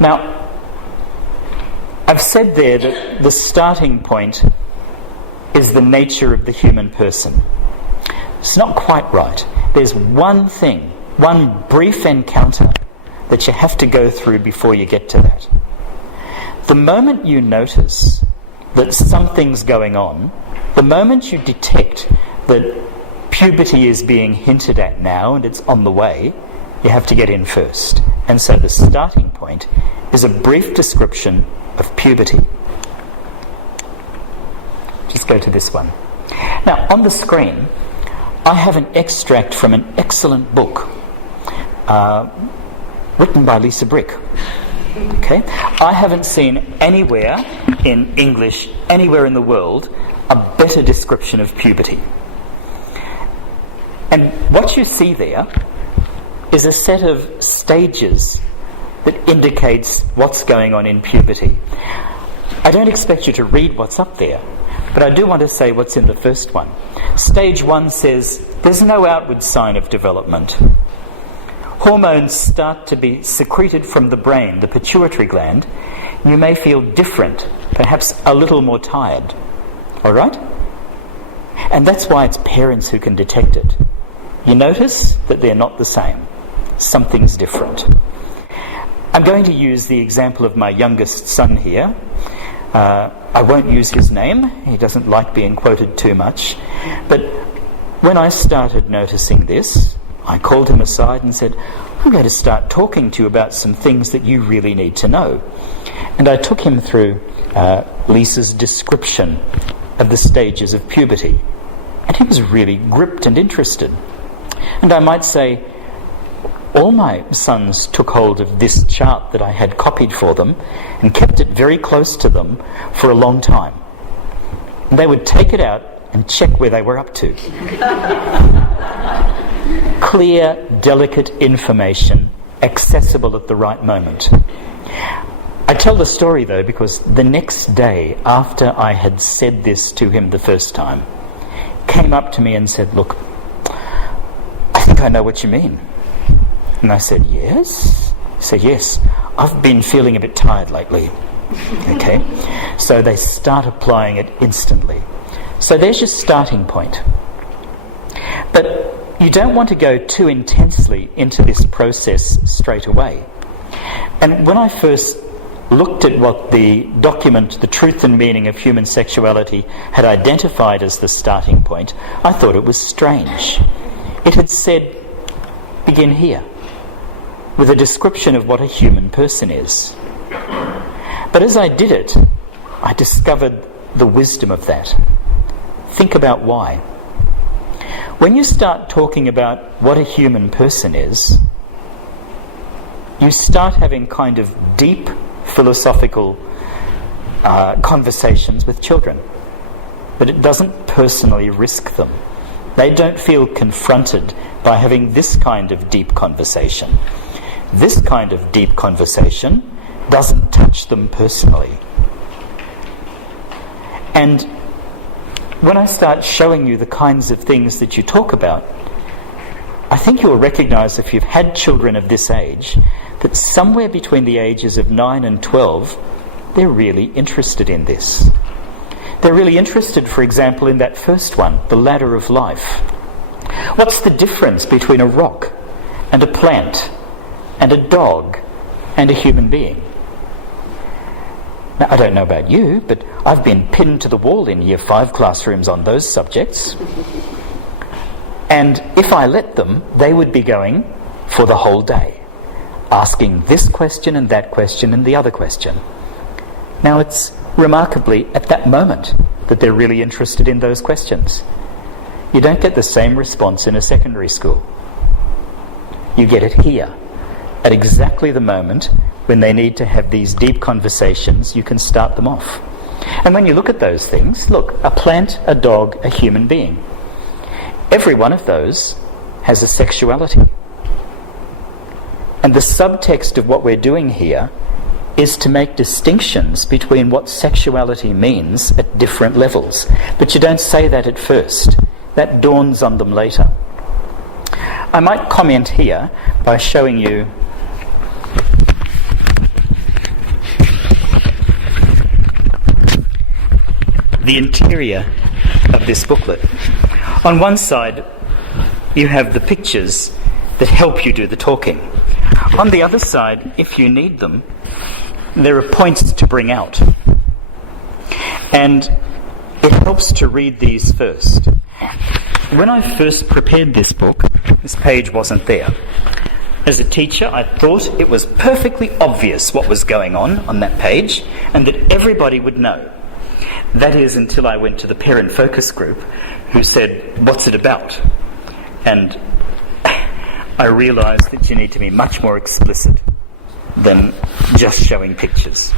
Now, I've said there that the starting point is the nature of the human person. It's not quite right. There's one thing, one brief encounter that you have to go through before you get to that. The moment you notice that something's going on, the moment you detect that puberty is being hinted at now and it's on the way, you have to get in first. And so the starting point is a brief description of puberty. Just go to this one. Now, on the screen, I have an extract from an excellent book written by Lisa Brick. Okay? I haven't seen anywhere in English, anywhere in the world, a better description of puberty. And what you see there is a set of stages that indicates what's going on in puberty. I don't expect you to read what's up there, but I do want to say what's in the first one. Stage 1 says, there's no outward sign of development. Hormones start to be secreted from the brain, the pituitary gland. You may feel different, perhaps a little more tired. All right? And that's why it's parents who can detect it. You notice that they're not the same. Something's different. I'm going to use the example of my youngest son here. I won't use his name. He doesn't like being quoted too much. But when I started noticing this, I called him aside and said, I'm going to start talking to you about some things that you really need to know. And I took him through Lisa's description of the stages of puberty. And he was really gripped and interested. And I might say, all my sons took hold of this chart that I had copied for them and kept it very close to them for a long time. And they would take it out and check where they were up to. Clear, delicate information, accessible at the right moment. I tell the story, though, because the next day, after I had said this to him the first time, came up to me and said, look, I think I know what you mean. And I said, yes? He said, yes, I've been feeling a bit tired lately. Okay? So they start applying it instantly. So there's your starting point. But you don't want to go too intensely into this process straight away. And when I first looked at what the document, The Truth and Meaning of Human Sexuality, had identified as the starting point, I thought it was strange. It had said, begin here, with a description of what a human person is. But as I did it, I discovered the wisdom of that. Think about why. When you start talking about what a human person is, you start having kind of deep philosophical conversations with children. But it doesn't personally risk them. They don't feel confronted by having this kind of deep conversation. This kind of deep conversation doesn't touch them personally. And when I start showing you the kinds of things that you talk about, I think you'll recognise, if you've had children of this age, that somewhere between the ages of 9 and 12, they're really interested in this. They're really interested, for example, in that first one, the ladder of life. What's the difference between a rock and a plant and a dog and a human being? Now, I don't know about you, but I've been pinned to the wall in Year 5 classrooms on those subjects. And if I let them, they would be going for the whole day, asking this question and that question and the other question. Now, it's remarkably at that moment that they're really interested in those questions. You don't get the same response in a secondary school. You get it here, at exactly the moment when they need to have these deep conversations. You can start them off. And when you look at those things, look, a plant, a dog, a human being. Every one of those has a sexuality. And the subtext of what we're doing here is to make distinctions between what sexuality means at different levels. But you don't say that at first. That dawns on them later. I might comment here by showing you the interior of this booklet. On one side, you have the pictures that help you do the talking. On the other side, if you need them, there are points to bring out. And it helps to read these first. When I first prepared this book, this page wasn't there. As a teacher, I thought it was perfectly obvious what was going on that page, and that everybody would know. That is, until I went to the parent focus group, who said, "What's it about?" And I realised that you need to be much more explicit than just showing pictures.